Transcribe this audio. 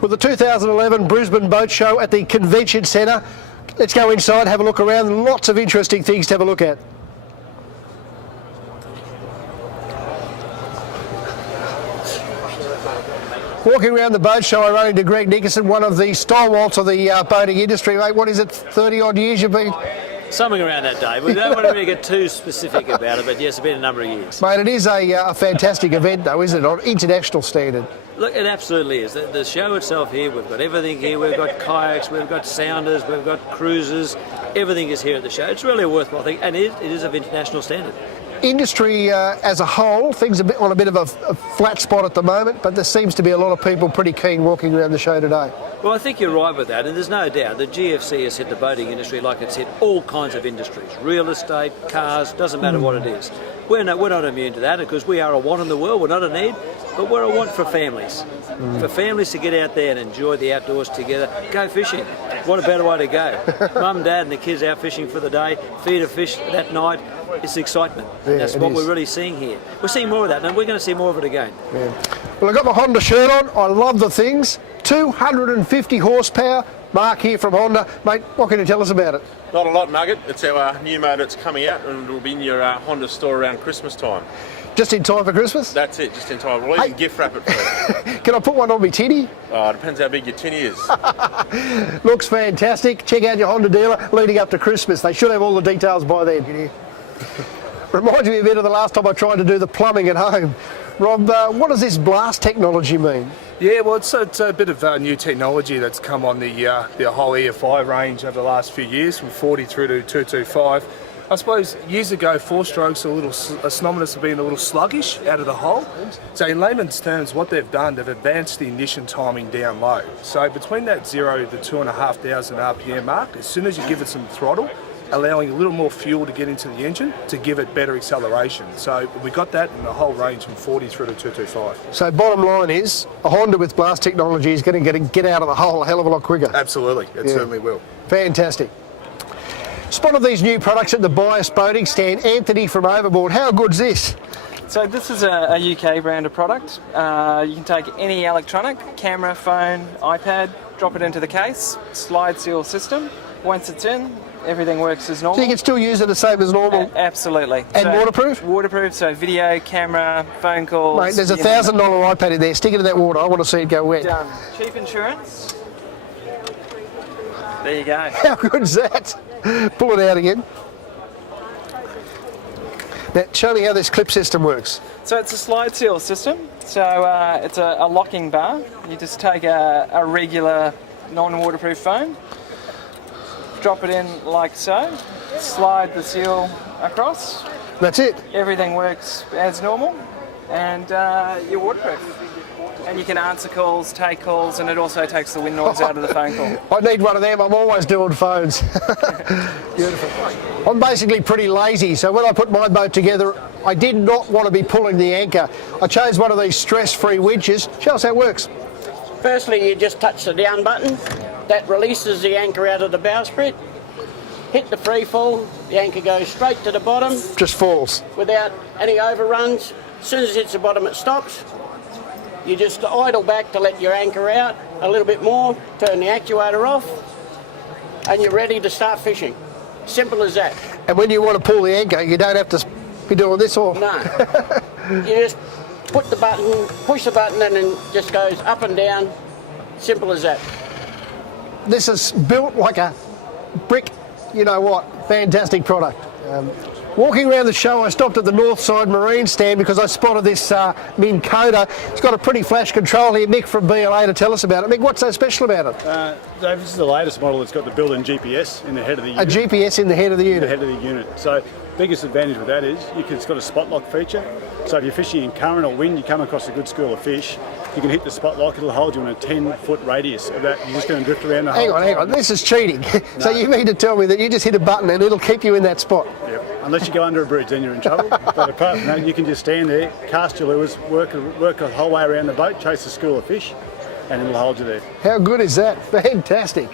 with the 2011 Brisbane Boat Show at the Convention Centre. Let's go inside, have a look around. Lots of interesting things to have a look at. Walking around the boat show, I run into Greg Nickerson, one of the stalwarts of the boating industry. Mate, what is it, 30 odd years you've been? Something around that, Dave. We don't want to really get too specific about it, but yes, it's been a number of years. Mate, it is a fantastic event though, isn't it, on international standard? Look, it absolutely is. The show itself here, we've got everything here. We've got kayaks, we've got sounders, we've got cruisers. Everything is here at the show. It's really a worthwhile thing, and it is of international standard. Industry as a whole, things are on a bit of a flat spot at the moment, but there seems to be a lot of people pretty keen walking around the show today. Well, I think you're right with that, and there's no doubt the GFC has hit the boating industry like it's hit all kinds of industries. Real estate, cars, doesn't matter what it is. We're not immune to that because we are a want in the world, we're not a need, but we're a want for families. For families to get out there and enjoy the outdoors together, go fishing. What a better way to go. Mum, Dad and the kids out fishing for the day, feed a fish that night. It's excitement. Yeah, that's what we're really seeing here. We're seeing more of that, and we're going to see more of it again. Yeah. Well, I've got my Honda shirt on. I love the things. 250 horsepower. Mark here from Honda. Mate, what can you tell us about it? Not a lot, Nugget. It's our new motor that's coming out, and it'll be in your Honda store around Christmas time. Just in time for Christmas? That's it, just in time. We'll even gift wrap it for you. Can I put one on my tinny? Oh, it depends how big your tinny is. Looks fantastic. Check out your Honda dealer leading up to Christmas. They should have all the details by then. Reminds me a bit of the last time I tried to do the plumbing at home. Rob, what does this blast technology mean? Yeah, well, it's a bit of new technology that's come on the whole EFI range over the last few years, from 40 through to 225. I suppose years ago, four-strokes are synonymous with being a little sluggish out of the hole. So in layman's terms, what they've done, they've advanced the ignition timing down low. So between that 0 to 2,500 RPM mark, as soon as you give it some throttle, allowing a little more fuel to get into the engine to give it better acceleration. So we got that in the whole range from 40 through to 225. So bottom line is, a Honda with blast technology is going to get out of the hole a hell of a lot quicker. Absolutely, it certainly will. Fantastic. Spotted these new products at the Bias Boating stand. Anthony from Overboard, how good's this? So this is a UK branded product. You can take any electronic, camera, phone, iPad, drop it into the case, slide seal system. Once it's in, everything works as normal. So you can still use it the same as normal? Absolutely. And so waterproof? Waterproof, so video, camera, phone calls. Mate, there's a $1,000 iPad in there. Stick it in that water. I want to see it go wet. Done. Cheap insurance. There you go. How good is that? Pull it out again. Now, show me how this clip system works. So it's a slide seal system. So it's a locking bar. You just take a regular non-waterproof phone, drop it in like so, slide the seal across. That's it. Everything works as normal, and you're waterproof. And you can answer calls, take calls, and it also takes the wind noise out of the phone call. I need one of them. I'm always doing phones. Beautiful. I'm basically pretty lazy, so when I put my boat together, I did not want to be pulling the anchor. I chose one of these stress-free winches. Show us how it works. Firstly, you just touch the down button. That releases the anchor out of the bowsprit. Hit the free fall, the anchor goes straight to the bottom. Just falls. Without any overruns. As soon as it hits the bottom, it stops. You just idle back to let your anchor out a little bit more, turn the actuator off, and you're ready to start fishing. Simple as that. And when you want to pull the anchor, you don't have to be doing this or... No. You just put the button, push the button, and then just goes up and down. Simple as that. This is built like a brick, you know what, fantastic product. Walking around the show, I stopped at the Northside Marine stand because I spotted this Minn Kota. It's got a pretty flash control here. Mick from BLA to tell us about it. Mick, what's so special about it? Dave, this is the latest model. It's got the built-in GPS in the head of the unit. A GPS in the head of the unit? The head of the unit. So biggest advantage with that is it's got a spot lock feature. So if you're fishing in current or wind, you come across a good school of fish, you can hit the spot lock, it'll hold you in a 10-foot radius of that. You're just going to drift around the whole Hang on, this is cheating. So you mean to tell me that you just hit a button and it'll keep you in that spot? Yep. Unless you go under a bridge, then you're in trouble. But apart from that, you can just stand there, cast your lures, work the whole way around the boat, chase a school of fish, and it'll hold you there. How good is that? Fantastic.